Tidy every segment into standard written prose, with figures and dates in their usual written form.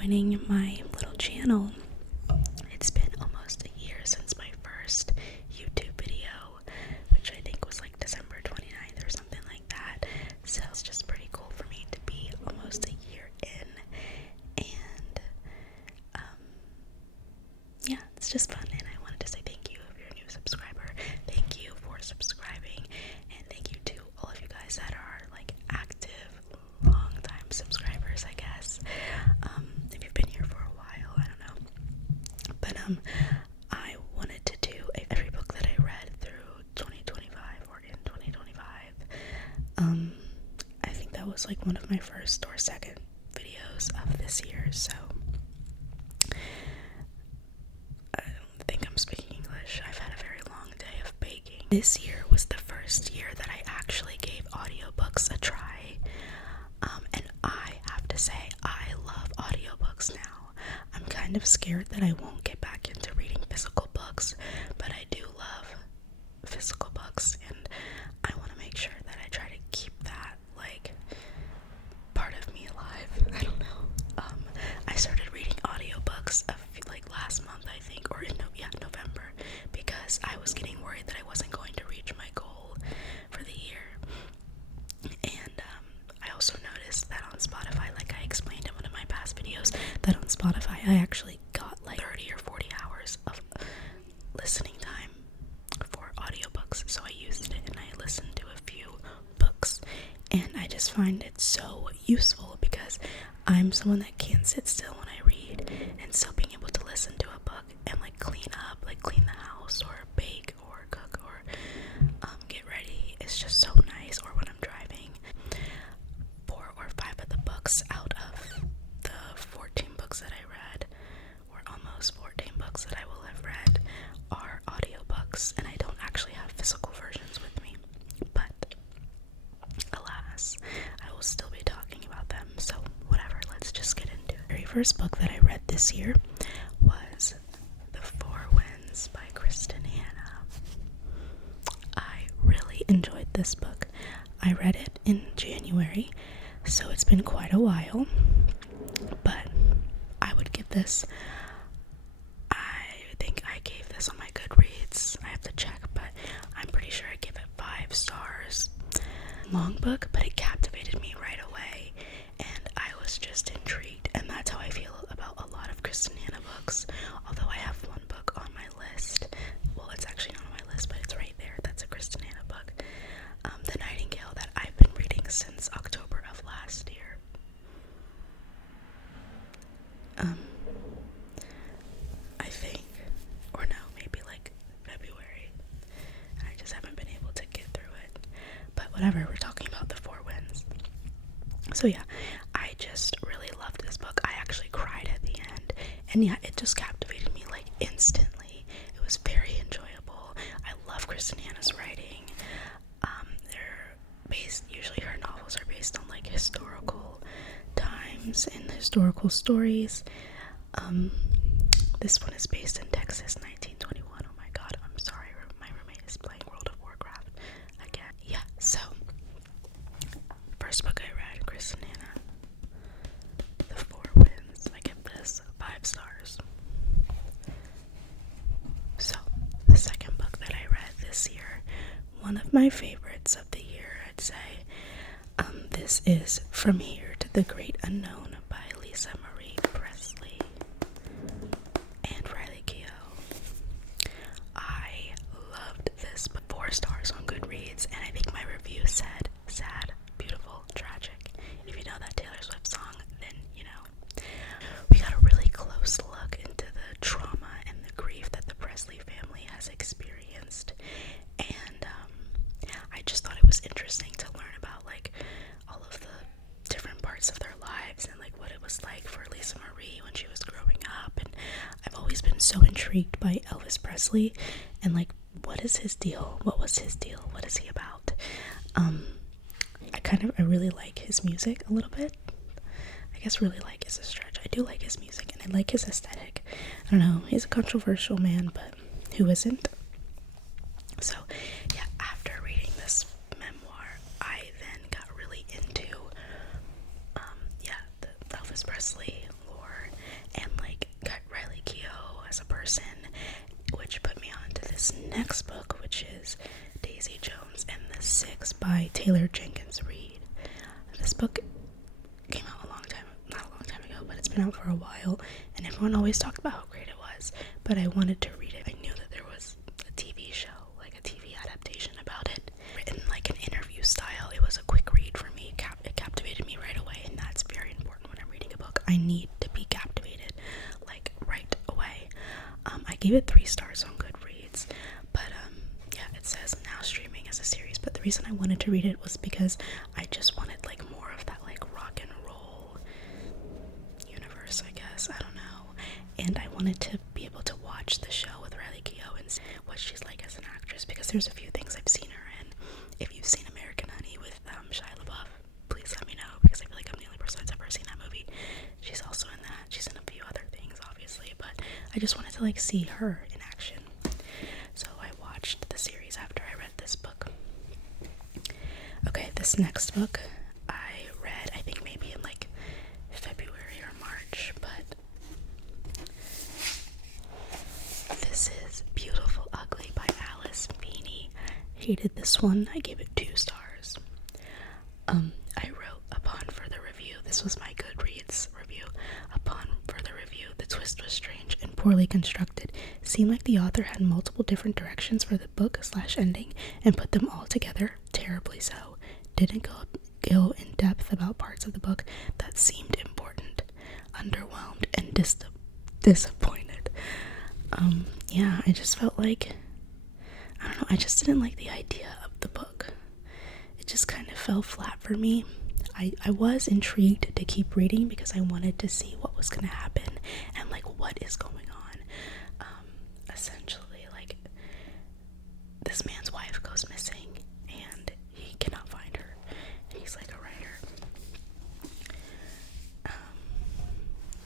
joining my little channel. It's been almost a year since my first YouTube video, which I think was like December 29th or something like that. So it's just pretty cool for me to be almost a year in. And yeah, it's just fun, and I wanted to say thank you if you're a new subscriber. Thank you for subscribing, and thank you to all of you guys that are like active, long time subscribers, I guess. If you've been here for a while, I don't know. But I wanted to do every book that I read through 2025 or in 2025. I think that was like one of my first or second videos of this year, so I don't think I'm speaking English. I've had a very long day of baking. This year was the first year that I actually gave audiobooks a try. And I have to say, I love audiobooks now. I'm kind of scared that I won't get back into reading physical books, but I do love physical books, and I want to make sure that I try to keep that like part of me alive. I don't know. I started reading audiobooks like last month, I think, or in November, because I was getting worried that I wasn't going to reach my goal for the year. And I also noticed that on Spotify, like I explained in one of my past videos, that on Spotify I actually got like 30 or 40 hours of listening time for audiobooks. So I used it and I listened to a few books, and I just find it so useful because I'm someone that can't sit still when I read, and so being able to listen to a book and like clean up, like clean the house or bake or cook or get ready is just so nice. Or when I'm driving. 4 or 5 of the books out of the 14 books that I read, or almost 14 books that I will have read, are audiobooks, and I don't actually have physical versions with me. But alas, I will still be talking about them, so whatever, let's just get into it. The very first book that I read this year was The Four Winds by Kristen Hanna. I really enjoyed this book. I read it in January, so it's been quite a while, but I would give this, I think I gave this on my Goodreads. I have to check, but I'm pretty sure I gave it 5 stars. Long book, but it captivated me right away, and I was just intrigued, and that's how I feel about a lot of Kristen Hanna books, although I have one book on my list. Well, it's actually not on my list, but it's right there. That's a Kristen Hanna book. The Nightingale, that I've been reading since October of last year. I think, or no, maybe like February. And I just haven't been able to get through it. But whatever, we're talking about The Four Winds. So yeah, I just really loved this book. I actually cried at the end. And yeah, it just captivated me like instantly. It was very enjoyable. I love Kristen Hanna's writing. Usually her novels are based on like historical times and historical stories. This one is based in Texas, 1921. Oh my god, I'm sorry, my roommate is playing World of Warcraft again. Yeah, so first book I read, Kristen Hanna, The Four Winds. I give this 5 stars. So the second book that I read this year, one of my favorites of the year, I'd say. This is From Here to the Great Unknown by Lisa Marie Presley and Riley Keough. I loved this, but 4 stars on Goodreads, and I think my review said sad, beautiful, tragic. If you know that Taylor Swift song, then you know. We got a really close look into the trauma and the grief that the Presley family has experienced, and I just thought it was interesting to learn about like all of the different parts of their lives and like what it was like for Lisa Marie when she was growing up. And I've always been so intrigued by Elvis Presley and like, what is his deal? What was his deal? What is he about? I really like his music a little bit. I guess really like is a stretch. I do like his music and I like his aesthetic. I don't know, he's a controversial man, but who isn't? So yeah, after reading this memoir, I then got really into the Elvis Presley lore Jenkins Reid. This book came out not a long time ago, but it's been out for a while, and everyone always talked about how great it was, but I wanted to read it. I knew that there was a TV show, like a TV adaptation about it, written like an interview style. It was a quick read for me. It captivated me right away, and that's very important when I'm reading a book. I need to be captivated, like, right away. I gave it 3 stars on Goodreads, but yeah, it says now streaming as a series, but the reason I wanted to read it was because I just wanted like more of that like rock and roll universe, I guess, I don't know, and I wanted to be able to watch the show with Riley Keough and see what she's like as an actress, because there's a few things I've seen her in. If you've seen American Honey with Shia LaBeouf, please let me know, because I feel like I'm the only person that's ever seen that movie. She's also in that. She's in a few other things, obviously, but I just wanted to like see her in action. So I watched the series after I read this book. Okay, this next book I read, I think maybe in like February or March, but this is Beautiful Ugly by Alice Feeney. Hated this one. I gave it 2 stars. I wrote upon further review, this was my Goodreads review, upon further review, the twist was strange and poorly constructed. Seemed like the author had multiple different directions for the book/ending and put them all together, terribly so. Didn't go in depth about parts of the book that seemed important. Underwhelmed and disappointed. Yeah, I just felt like, I don't know, I just didn't like the idea of the book. It just kind of fell flat for me. I was intrigued to keep reading because I wanted to see what was going to happen and like what is going on. Essentially, like, this man's wife goes missing and he cannot find her, and he's like a writer.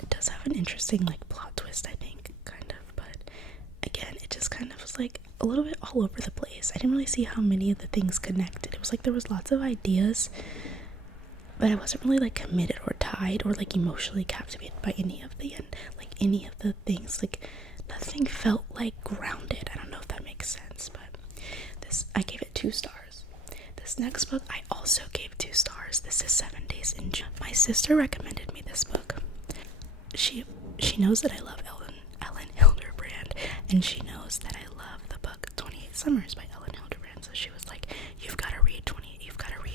It does have an interesting like plot twist, I think, kind of, but again, it just kind of was like a little bit all over the place. I didn't really see how many of the things connected. It was like there was lots of ideas, but I wasn't really like committed or tied or like emotionally captivated by any of the things. Like, nothing felt like grounded. I don't know if that makes sense, but I gave it 2 stars. This next book I also gave 2 stars. This is 7 Days in June. My sister recommended me this book. She knows that I love Ellen Hilderbrand, and she knows that I love the book 28 Summers by Ellen Hilderbrand. So she was like, you've got to read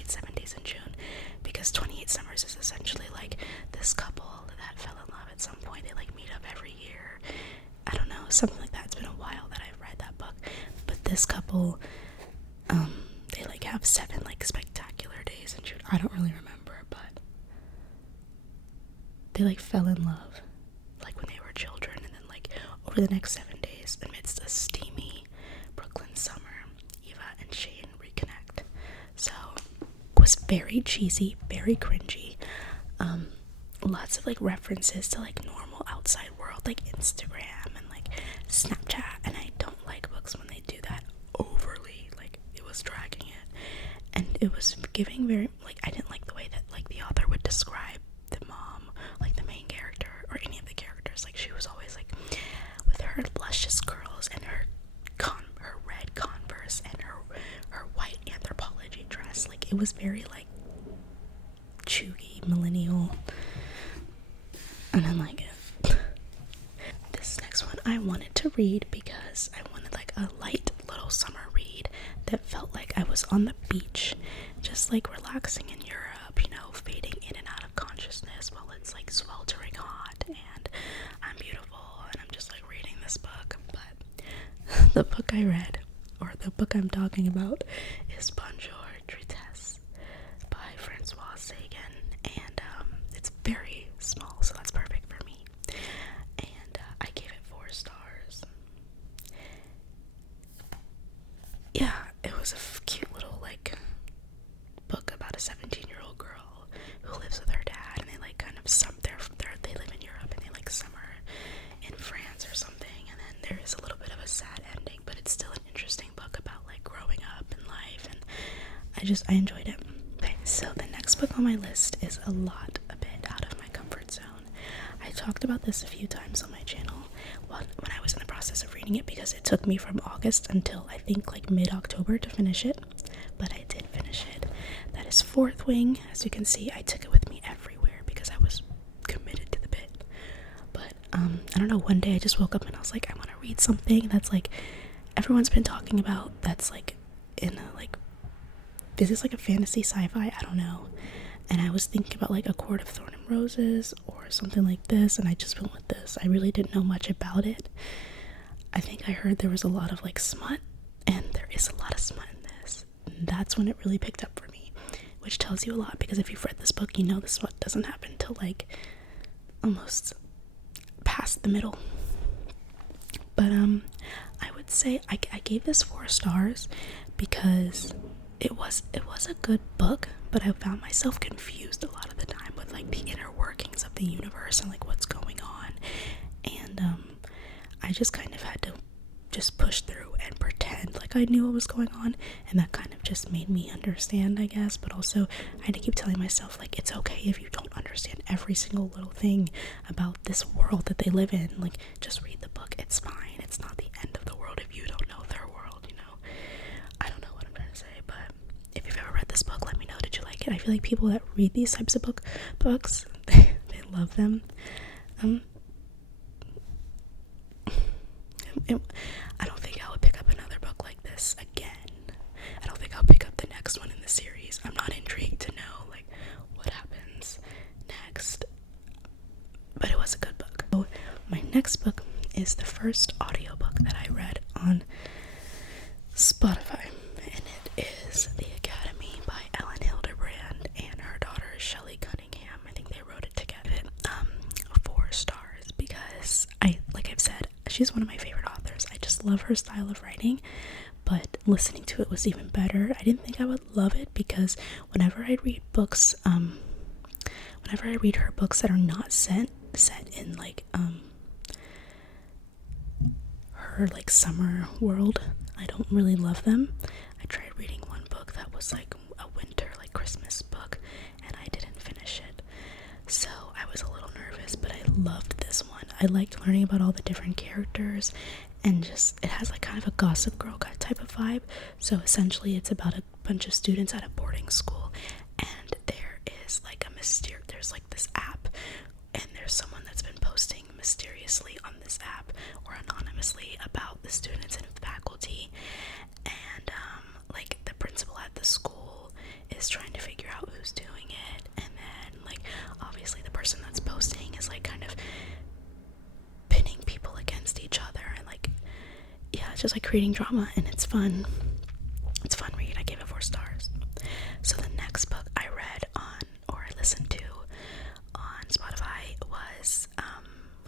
7 Days in June, because 28 Summers is essentially like this couple that fell in love at some point. They like meet up every year. I don't know, something like that. It's been a while that I've read that book, but this couple, they like have 7 like spectacular days in June. I don't really remember, but they like fell in love like when they were children, and then like over the next 7 days, amidst a steamy Brooklyn summer, Eva and Shane reconnect. So it was very cheesy, very cringy. Lots of like references to like normal outside world, like Instagram and like Snapchat, and I don't like books when they do that overly. Like, it was dragging it, and it was giving very like, I didn't like the way that like the author would describe the mom, like the main character or any of the characters. Like, she was always like with her luscious curls and her red Converse and her white Anthropology dress. Like, it was very like chuggy millennial, and I like it. This next one I wanted to read because I wanted like a light little summer read that felt like I was on the beach, just like relaxing in Europe, you know, fading in and out of consciousness while it's like sweltering hot and I'm beautiful and I'm just like reading this book. But the book I read, or the book I'm talking about, is Bonjour Tristesse by Francois Sagan, and it's very small, so that's perfect for me. And I gave it 4 stars. Yeah, it was a cute little like book about a 17-year-old girl who lives with her dad, and they like kind of they live in Europe and they like summer in France or something, and then there is a little bit of a sad ending, but it's still an interesting book about like growing up in life, and I enjoyed it. Okay, so the next book on my list is a bit out of my comfort zone. I talked about this a few times on my channel when I was in the process of reading it, because it took me from August until I think like mid-October to finish it, but I did finish it. That this fourth wing. As you can see, I took it with me everywhere because I was committed to the bit. But I don't know, one day I just woke up and I was like, I want to read something that's like everyone's been talking about, that's like in a like, is this like a fantasy sci-fi? I don't know. And I was thinking about like A Court of Thorn and Roses or something like this, and I just went with this. I really didn't know much about it. I think I heard there was a lot of like smut, and there is a lot of smut in this. And that's when it really picked up for me, which tells you a lot, because if you've read this book, you know the smut doesn't happen till like almost past the middle. But I would say I gave this 4 stars because it was a good book, but I found myself confused a lot of the time with like the inner workings of the universe and like what's going on. And I just kind of had to just push through and pretend like I knew what was going on, and that kind of just made me understand, I guess. But also I had to keep telling myself like, it's okay if you don't understand every single little thing about this world that they live in. Like, just read the book, it's fine. It's not the end of the world if you don't know their world, you know. I don't know what I'm trying to say, but if you've ever read this book, let me know. Did you like it? I feel like people that read these types of books they love them. I don't think I would pick up another book like this again. I don't think I'll pick up the next one in the series. I'm not intrigued to know like what happens next. But it was a good book. So my next book is the first audiobook that I read on Spotify, and it is The Academy by Ellen Hildebrand and her daughter Shelley Cunningham. I think they wrote it together. 4 stars because like I've said, she's one of my favorite authors. I just love her style of writing, but listening to it was even better. I didn't think I would love it because whenever I read books, whenever I read her books that are not set in like her like summer world, I don't really love them. I tried reading one book that was like a winter, like Christmas book, and I didn't finish it. So I was a little nervous, but I loved this one. I liked learning about all the different characters, and just, it has like kind of a Gossip Girl type of vibe. So essentially it's about a bunch of students at a boarding school, and there is like there's like this app, and there's someone that's been posting mysteriously on this app or anonymously about the students and faculty, and like the principal at the school is trying to figure out who's doing it, and then like obviously the person that's posting is like kind of pinning people against each other, and like, yeah, it's just like creating drama, and it's fun read. I gave it 4 stars. So the next book I read or I listened to on Spotify was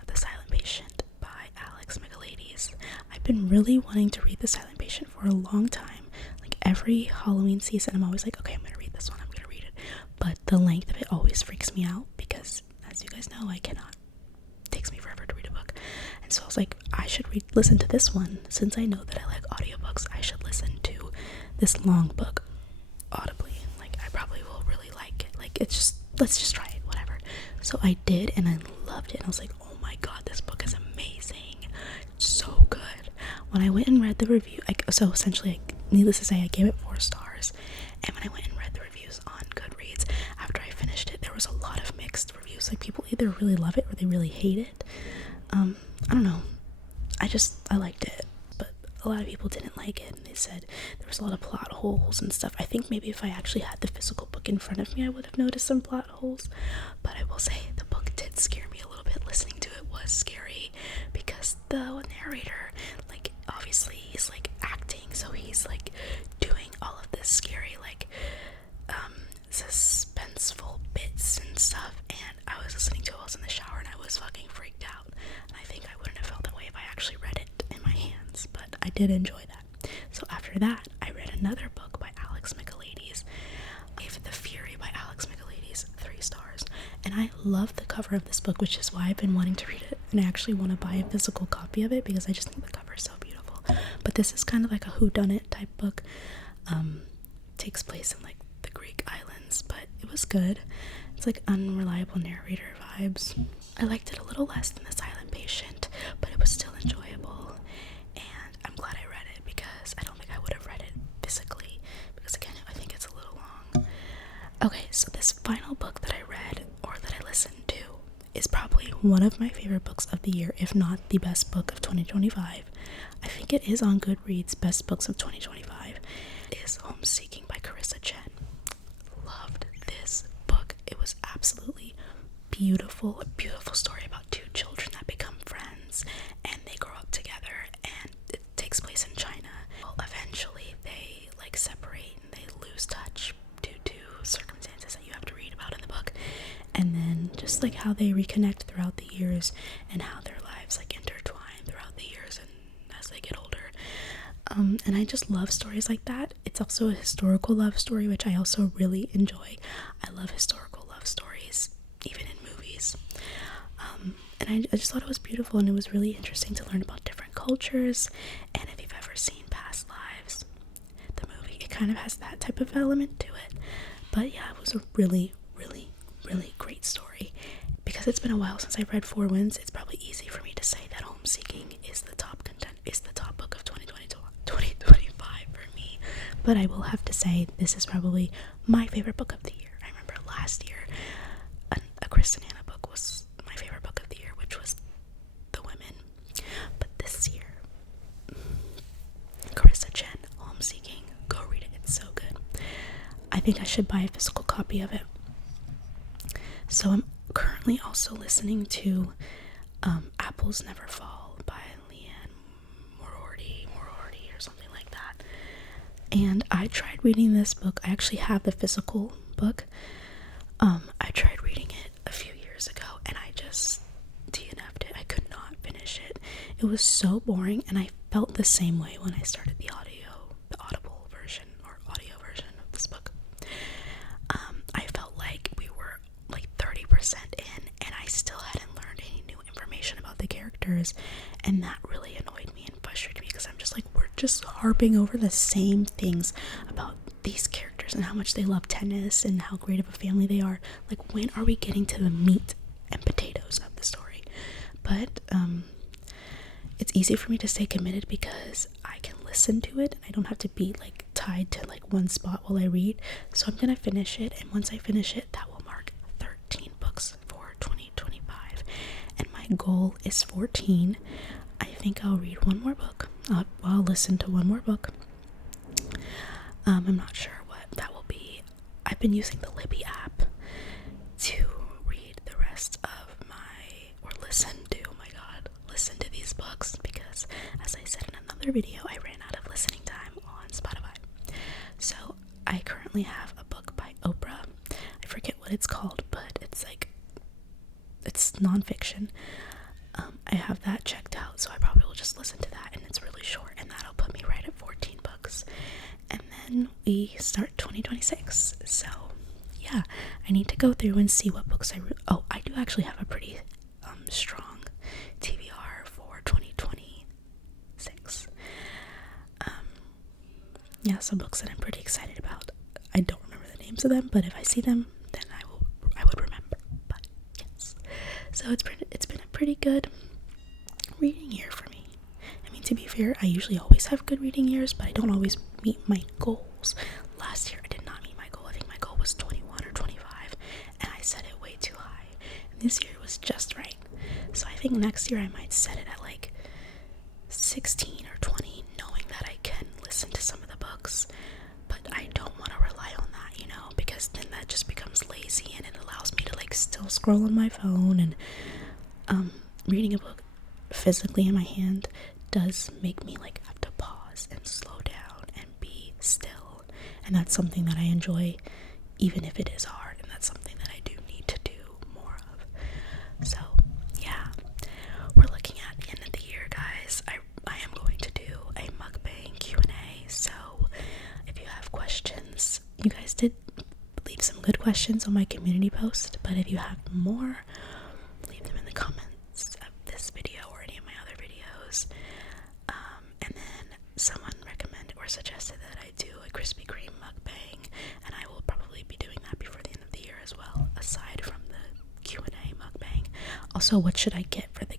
The Silent Patient by Alex Michaelides. I've been really wanting to read The Silent Patient for a long time. Like every Halloween season, I'm always like, okay, I'm gonna read this one, I'm gonna read it. But the length of it always freaks me out because, as you guys know, I cannot. It takes me forever to read a book. And so I was like, I should listen to this one. Since I know that I like audiobooks, I should listen to this long book audibly. Like, I probably will really like it. Like, it's just, let's just try it, whatever. So I did, and I loved it. And I was like, oh my god, this book is amazing. It's so good. When I went and read the review, so essentially, needless to say, I gave it 4 stars. And when I went and read the reviews on Goodreads, after I finished it, there was a lot of mixed reviews. Like, people either really love it or they really hate it. I don't know. I liked it, but a lot of people didn't like it, and they said there was a lot of plot holes and stuff. I think maybe if I actually had the physical book in front of me, I would have noticed some plot holes. But I will say the book did scare me a little bit. Listening to it was scary because the narrator, like, obviously he's like acting, so he's like doing all of this scary like suspenseful bits and stuff, and I was listening to it while I was in the shower, and I was fucking freaked out. And I think I wouldn't have felt that way if I actually read it in my hands, but I did enjoy that. So after that, I read another book by Alex Michaelides. I gave The Fury by Alex Michaelides 3 stars, and I love the cover of this book, which is why I've been wanting to read it, and I actually want to buy a physical copy of it because I just think the cover is so beautiful. But this is kind of like a whodunit type book. Takes place in like the Greek islands, but it was good. It's like unreliable narrator vibes. I liked it a little less than The Silent Patient, but it was still enjoyable, and I'm glad I read it because I don't think I would have read it physically, because again, I think it's a little long. Okay, so this final book that I read or that I listened to is probably one of my favorite books of the year, if not the best book of 2025. I think it is on Goodreads Best Books of 2025. It is Homeseeking by Carissa Chen. Loved this book. It was absolutely beautiful. A beautiful story about two children that become friends and they grow up together, and it takes place in China. Well, eventually they like separate and they lose touch due to circumstances that you have to read about in the book, and then just like how they reconnect throughout the years and how their lives like intertwine throughout the years and as they get older. And I just love stories like that. It's also a historical love story, which I also really enjoy. I love historical love stories, even in movies. And I just thought it was beautiful, and it was really interesting to learn about different cultures. And if you've ever seen Past Lives, the movie, it kind of has that type of element to it. But yeah, it was a really, really, really great story. Because it's been a while since I've read Four Winds, it's probably easy for me to say that Homeseeking is the top book of 2025 for me. But I will have to say this is probably my favorite book of the year. I remember last year a Kristen Hanna book was my favorite book of the year, which was The Women. But this year, Carissa Chen, Homeseeking, go read it. It's so good. I think I should buy a physical copy of it. So I'm currently also listening to Apples Never Fall by Leanne Moriarty or something like that. And I tried reading this book. I actually have the physical book. I tried reading it a few years ago and I just DNF'd it. I could not finish it. It was so boring, and I felt the same way when I started the audible version or audio version of this book. I felt like we were like 30% in and I still hadn't learned any new information about the characters, and that really annoyed me and frustrated me because I'm just like, we're just harping over the same things about these characters and how much they love tennis and how great of a family they are. Like, when are we getting to the meat and potatoes of the story? But it's easy for me to stay committed because I can listen to it and I don't have to be like tied to like one spot while I read. So I'm gonna finish it, and once I finish it, that will mark 13 books for 2025, and my goal is 14. I think I'll read one more book. I'll listen to one more book. I'm not sure what that will be. I've been using the Libby app to read the rest of listen to these books because, as I said in another video, I ran out of listening time on Spotify. So I currently have a book by Oprah. I forget what it's called, but it's nonfiction. I have that checked out, so I probably will just listen to that, and it's really short, and that'll put me right at 14 books. And then we start 2026. So yeah, I need to go through and see what books I do actually have a pretty strong TBR for 2026. Yeah, some books that I'm pretty excited about. I don't remember the names of them, but if I see them, then I would remember. But yes, so it's been a pretty good reading year for me. I mean, to be fair, I usually always have good reading years, but I don't always meet my goals. Last year I did not meet my goal. I think my goal was 21 or 25, and I set it way too high. And this year it was just right. So I think next year I might set it at like 16 or 20, knowing that I can listen to some of the books, but I don't want to rely on that, because then that just becomes lazy, and it allows me to like still scroll on my phone. And reading a book physically in my hand does make me like have to pause and slow down and be still, and that's something that I enjoy, even if it is hard, and that's something that I do need to do more of. So yeah, we're looking at the end of the year, guys. I am going to do a mukbang Q&A, so if you have questions, you guys did leave some good questions on my community post, but if you have more, leave them in the comments of this video or any of my other videos. And then someone recommended or suggested that I do a Krispy Kreme mukbang, and I will probably be doing that before the end of the year as well, aside from the Q&A mukbang. Also, what should I get for the